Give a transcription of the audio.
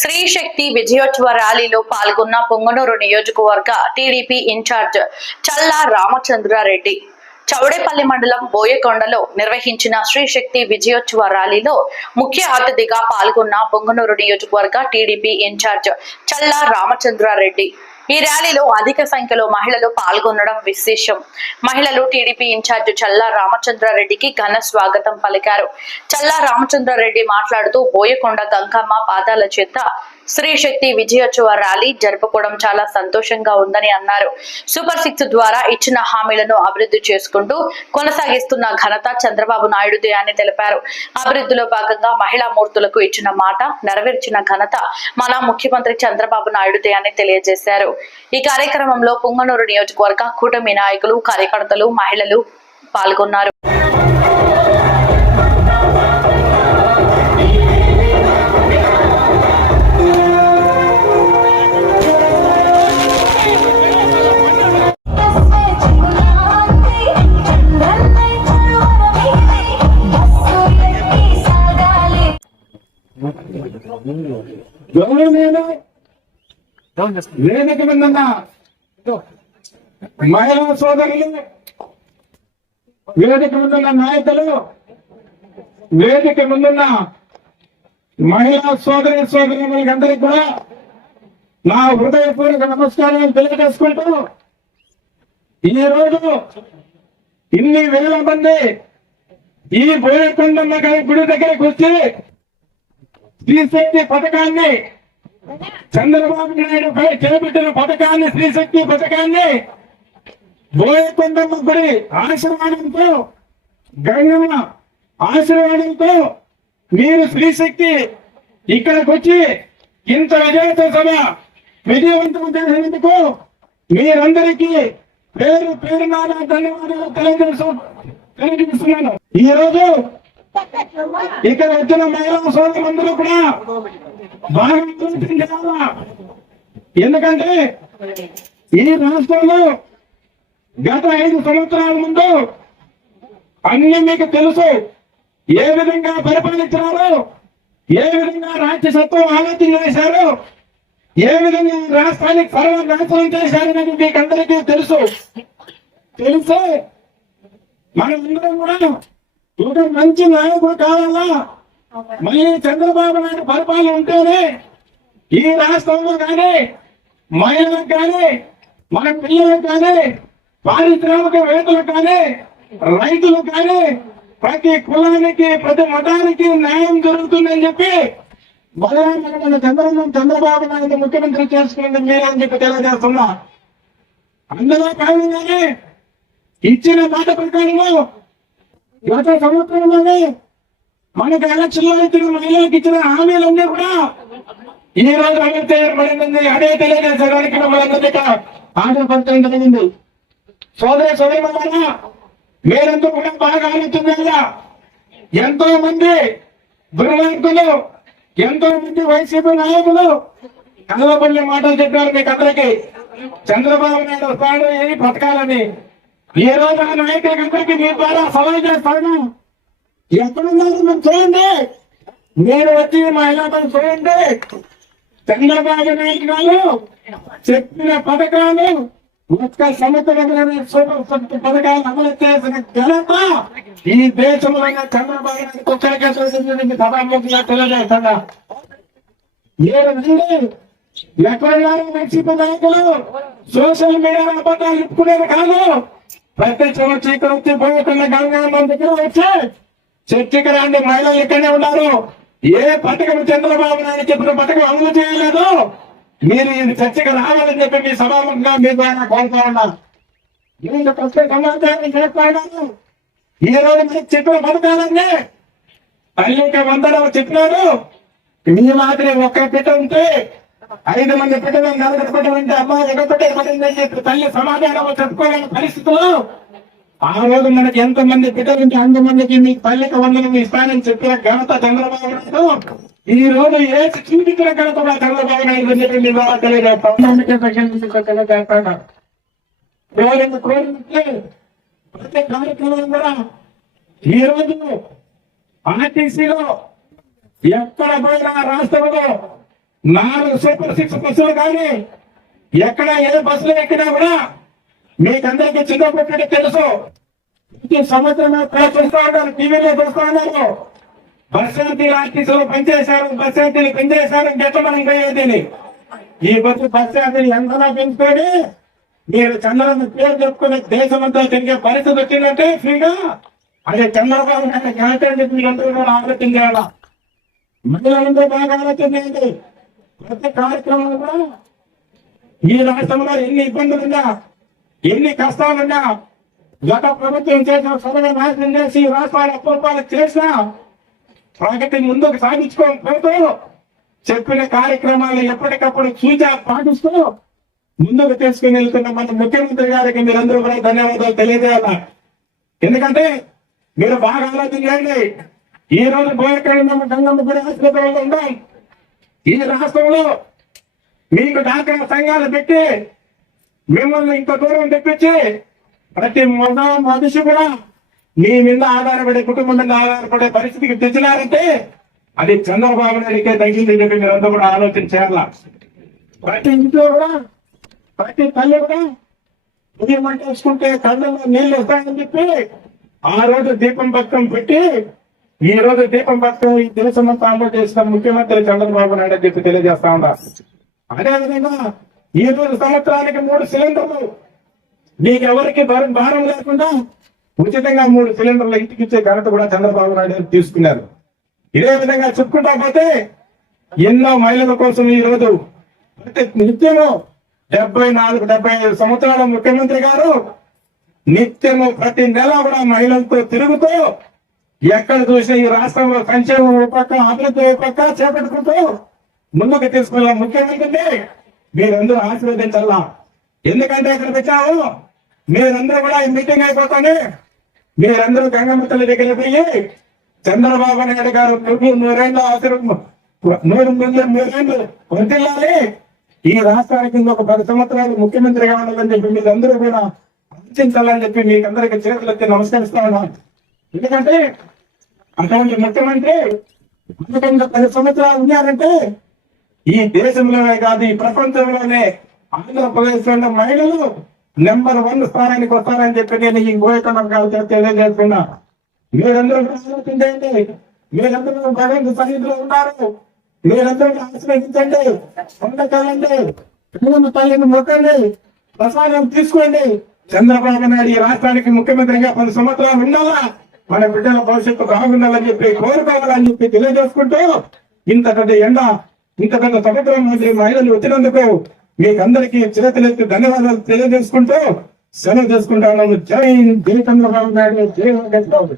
స్త్రీ శక్తి విజయోత్సవ ర్యాలీలో పాల్గొన్న పొంగనూరు నియోజకవర్గ టీడీపీ ఇన్ఛార్జ్ చల్లా రామచంద్రారెడ్డి. చౌడేపల్లి మండలం బోయకొండలో నిర్వహించిన స్త్రీ శక్తి విజయోత్సవ ర్యాలీలో ముఖ్య అతిథిగా పాల్గొన్న పొంగనూరు నియోజకవర్గ టీడీపీ ఇన్ఛార్జ్ చల్లా రామచంద్రారెడ్డి. ఈ ర్యాలీలో అధిక సంఖ్యలో మహిళలు పాల్గొనడం విశేషం. మహిళలు టీడీపీ ఇన్ఛార్జ్ చల్లా రామచంద్రారెడ్డికి ఘన స్వాగతం పలికారు. చల్లా రామచంద్రారెడ్డి మాట్లాడుతూ బోయకొండ గంగమ్మ పాదాల చేత స్త్రీ శక్తి విజయోత్సవ ర్యాలీ జరుపుకోవడం చాలా సంతోషంగా ఉందని అన్నారు. సూపర్ సిక్స్ ద్వారా ఇచ్చిన హామీలను అభివృద్ధి చేసుకుంటూ కొనసాగిస్తున్న ఘనత చంద్రబాబు నాయుడుదే అని తెలిపారు. అభివృద్ధిలో భాగంగా మహిళా మూర్తులకు ఇచ్చిన మాట నెరవేర్చిన ఘనత మన ముఖ్యమంత్రి చంద్రబాబు నాయుడుదే అని తెలియజేశారు. ఈ కార్యక్రమంలో పుంగనూరు నియోజకవర్గ కూటమి నాయకులు కార్యకర్తలు మహిళలు పాల్గొన్నారు. వేదిక మీద మహిళా సోదరులు వేదిక ముందున్న నాయకులు వేదిక ముందున్న మహిళా సోదరి సోదరులందరికీ కూడా నా హృదయపూర్వక నమస్కారాలు తెలియజేసుకుంటూ ఈ ఇన్ని వేల మంది ఈ బోయకొండమ్మ గారి గుడి దగ్గరికి వచ్చి శ్రీశక్తి పథకాన్ని చంద్రబాబు నాయుడు పై చేపట్టిన పథకాన్ని శ్రీశక్తి పథకాన్ని బోయకొండమ్మ గుడి ఆశీర్వాదంతో గంగమ్మ ఆశీర్వాదంతో మీరు శ్రీశక్తి ఇక్కడికి వచ్చి ఇంత విజయోత్సవ సభ విజయవంతం చేసినందుకు మీరందరికీ పేరు పేరు నానా ధన్యవాదాలు తెలియజేస్తున్నాను. ఈ రోజు ఇక్కడ వచ్చిన మహిళా సోదరులందరూ కూడా బాగా ఆలోచన ఎందుకంటే ఈ రాష్ట్రంలో గత ఐదు సంవత్సరాల ముందు అన్ని మీకు తెలుసు. ఏ విధంగా పరిపాలించినారో ఏ విధంగా రాజ్యసత్వం ఆలోచన చేశారో ఏ విధంగా రాష్ట్రానికి సర్వనాశనం చేశారనేది మీకు అందరికీ తెలుసు. తెలిసే మనమందరం కూడా ఒక మంచి నాయకుడు కావాలా? మళ్ళీ చంద్రబాబు నాయుడు పరిపాలన ఉంటేనే ఈ రాష్ట్రంలో కానీ మహిళలకు కానీ మన పిల్లలకు కానీ పారిశ్రామికవేత్తలకు కానీ రైతులకు కానీ ప్రతి కులానికి ప్రతి మతానికి న్యాయం జరుగుతుందని చెప్పి మన చంద్రబాబు చంద్రబాబు నాయుడు ముఖ్యమంత్రి చేసుకున్నది మీరని చెప్పి తెలియజేస్తున్నా. అందులో భాగంగానే ఇచ్చిన మాట ప్రకారంలో గత సంవత్సరంలోనే మనకి ఎలక్షన్లో ఇచ్చిన మహిళలకు ఇచ్చిన హామీలన్నీ కూడా ఈ రోజు అమలు ఏర్పడింది. అదే తెలియజేసేదానికి మనందరికీ ఆశపడటం జరిగింది. సోదరి సోదరి మీరంతా కూడా బాగా ఆలోచించాలా ఎంతో మంది దుర్మార్గులు ఎంతో మంది వైసీపీ నాయకులు కళ్ళబల్లి మాటలు చెప్పారు మీకు అందరికి చంద్రబాబు నాయుడు వస్తాడు ఏ పథకాలని? ఈ రోజు మన నాయకులందరికీ మీ ద్వారా సవాల్ చేస్తాను. ఎక్కడున్నారు మీరు చూడండి. మీరు వచ్చి మా ఇలాపై చూడండి. చంద్రబాబు నాయుడు గారు చెప్పిన పథకాలు ఒక్క సంవత్సరంలోనే సూపర్ పథకాలు అమలు చేసిన ఘనత ఈ దేశంలో చంద్రబాబు నాయుడు ఒక్కరికే చూసింది సభాముఖంగా తెలియజేస్తున్నా మీరు రండి ఎక్కడున్నారు వైసీపీ నాయకులు సోషల్ మీడియా అబద్ధాలు ఇప్పుకునేది కాదు. ప్రతి వచ్చి ఇక్కడ వచ్చి పోతున్న గంగా దగ్గర వచ్చి చర్చకి రాండి మహిళలు ఇక్కడనే ఉన్నారు. ఏ పథకం చంద్రబాబు నాయుడు చెప్పిన పథకం అమలు చేయలేదు. మీరు ఇది చర్చకి రావాలని చెప్పి మీ సభాముఖంగా మీ ద్వారా కోరుతా ఉన్నాను నేను సమాచారం చేస్తాను. ఈ రోజు మీకు చెప్పిన పథకాలన్నీ తల్లికి వందనం చెప్పినారు. మీ మాదిరి ఒక్క బిడ్డ ఉంటే ఐదు మంది బిడ్డలు నలుగురు బిడ్డలు ఉంటే అమ్మ ఎగబట్టే పడిందని చెప్పి తల్లి సమాధానం చెప్పుకోలేని పరిస్థితులు ఆ రోజు మనకి ఎంత మంది బిడ్డలు ఉంటే అంత మందికి మీకు తల్లికి వందనం ఇస్తానని చెప్పిన ఘనత చంద్రబాబు నాయుడు ఈ రోజు ఏ చూపించిన ఘనత కూడా చంద్రబాబు నాయుడు అని చెప్పి మీ తెలియజేస్తాను ప్రతి కార్యక్రమం కూడా ఈ రోజు ఆర్టీసీలో ఎక్కడ పోయినా రాష్ట్రంలో నాలుగు సూపర్ సిక్స్ బస్సులు కానీ ఎక్కడ ఏ బస్సులు ఎక్కినా కూడా మీకందరికీ చిన్నప్పటి తెలుసు. ప్రతి సంవత్సరం కూడా చూస్తూ ఉంటారు టీవీలో చూస్తూ ఉన్నారు. బస్ ఛార్జీలు ఆర్టీసీలో పనిచేశారు బస్ పనిచేశారు గెట్టమని పోయేది ఈ బస్సు బస్ ఛార్జీలు ఎంతలా పెంచుకొని మీరు చంద్రబాబు పేరు చెప్పుకునే దేశమంతా తిరిగే పరిస్థితి వచ్చిందంటే ఫ్రీగా? అదే చంద్రబాబు నాయుడు క్యాన్సర్ చెప్పి మీరందరూ కూడా ఆలోచన మహిళలందరూ బాగా ఆలోచన చేయండి. ప్రతి కార్యక్రమంలో కూడా ఈ రాష్ట్రంలో ఎన్ని ఇబ్బందులున్నా ఎన్ని కష్టాలున్నా గత ప్రభుత్వం చేసిన సరైన నాశనం చేసి ఈ రాష్ట్రాల చేసినా ప్రగతి ముందుకు సాగించుకోకపోతూ చెప్పిన కార్యక్రమాలు ఎప్పటికప్పుడు చూచా పాటిస్తూ ముందుకు తీసుకుని వెళ్తున్న మన ముఖ్యమంత్రి గారికి మీరందరూ కూడా ధన్యవాదాలు తెలియజేయాలా? ఎందుకంటే మీరు బాగా ఆలోచన చేయండి. ఈ రోజు బోయకాయ గంగమ్మ గుడి ఆసుపత్రిలో ఉందాం ఈ రాష్ట్రంలో మీకు డాక్టర్ సంఘాలు పెట్టి మిమ్మల్ని ఇంత దూరం తెప్పించి ప్రతి మొన్న మనిషి కూడా మీ మీద ఆధారపడే కుటుంబం మీద ఆధారపడే పరిస్థితికి తెచ్చినారంటే అది చంద్రబాబు నాయుడికే తగ్గింది చెప్పి మీరంతా కూడా ఆలోచన చేయాల ప్రతి ఇంట్లో కూడా ప్రతి తల్లి కూడా ఉదయం వంట వేసుకుంటే కళ్ళలో నీళ్ళు వస్తాయని చెప్పి ఆ రోజు దీపం పక్కన పెట్టి ఈ రోజు దీపం పథకం ఈ దేశమంతా అమలు చేసిన ముఖ్యమంత్రి చంద్రబాబు నాయుడు అని చెప్పి తెలియజేస్తా ఉన్నారు అదే విధంగా ఈ రోజు సంవత్సరానికి మూడు సిలిండర్లు. నీకు ఎవరికి భారం భారం లేకుండా ఉచితంగా మూడు సిలిండర్లు ఇంటికి ఇచ్చే ఘనత కూడా చంద్రబాబు నాయుడు తీసుకున్నారు. ఇదే విధంగా చెప్పుకుంటా పోతే ఎన్నో మహిళల కోసం ఈ రోజు ప్రతి నిత్యము డెబ్బై నాలుగు డెబ్బై ఐదు సంవత్సరాల ముఖ్యమంత్రి గారు నిత్యము ప్రతి నెల కూడా మహిళలతో తిరుగుతూ ఎక్కడ చూసినా ఈ రాష్ట్రంలో సంక్షేమం ఒక పక్క అభివృద్ధి ఒక పక్క చేపట్టుకుంటూ ముందుకు తీసుకున్న ముఖ్యమంత్రిని మీరందరూ ఆశీర్వదించాలా? ఎందుకంటే ఇక్కడ వచ్చాము మీరందరూ కూడా ఈ మీటింగ్ అయిపోతానే. మీరందరూ గంగమ్మ దగ్గర పోయి చంద్రబాబు నాయుడు గారు నువ్వు నూరేళ్ళు ఆశీర్వ నూరు ముందు నూరేళ్ళు వర్తిల్లాలి ఈ రాష్ట్రానికి ఇంకొక పది సంవత్సరాలు ముఖ్యమంత్రి కావాలని చెప్పి మీరందరూ కూడా ఆలోచించాలని చెప్పి మీకు అందరికి చేతులు ఎత్తి నమస్కరిస్తా ఉన్నాను ఎందుకంటే అటువంటి ముఖ్యమంత్రి అందుకంటే పది సంవత్సరాలు ఉన్నారంటే ఈ దేశంలోనే కాదు ఈ ప్రపంచంలోనే ఆంధ్రప్రదేశ్లో ఉన్న మహిళలు నెంబర్ వన్ స్థానానికి వస్తారని చెప్పి నేను ఈ గోయకొండ తెలియజేస్తున్నా మీరందరూ కూడా ఆలోచించండి. మీరందరూ భగవంతు సన్నిధిలో ఉన్నారు. మీరందరూ ఆశ్రయించండి ఉండకాలండి పిల్లల తల్లిని మొక్కండి. ప్రసాదం తీసుకోండి. చంద్రబాబు నాయుడు ఈ రాష్ట్రానికి ముఖ్యమంత్రిగా పది సంవత్సరాలు ఉండాలా? మన బిడ్డల భవిష్యత్తు బాగుండాలని చెప్పి కోరుకోవాలని చెప్పి తెలియజేసుకుంటూ ఇంత పెద్ద ఎండ ఇంత పెద్ద సముద్రం నుండి మహిళలు వచ్చినందుకు మీకందరికీ చేతులెత్తి ధన్యవాదాలు తెలియజేసుకుంటూ సెలవు చేసుకుంటాను. జై జై చంద్రబాబు నాయుడు జై వెంకటరావు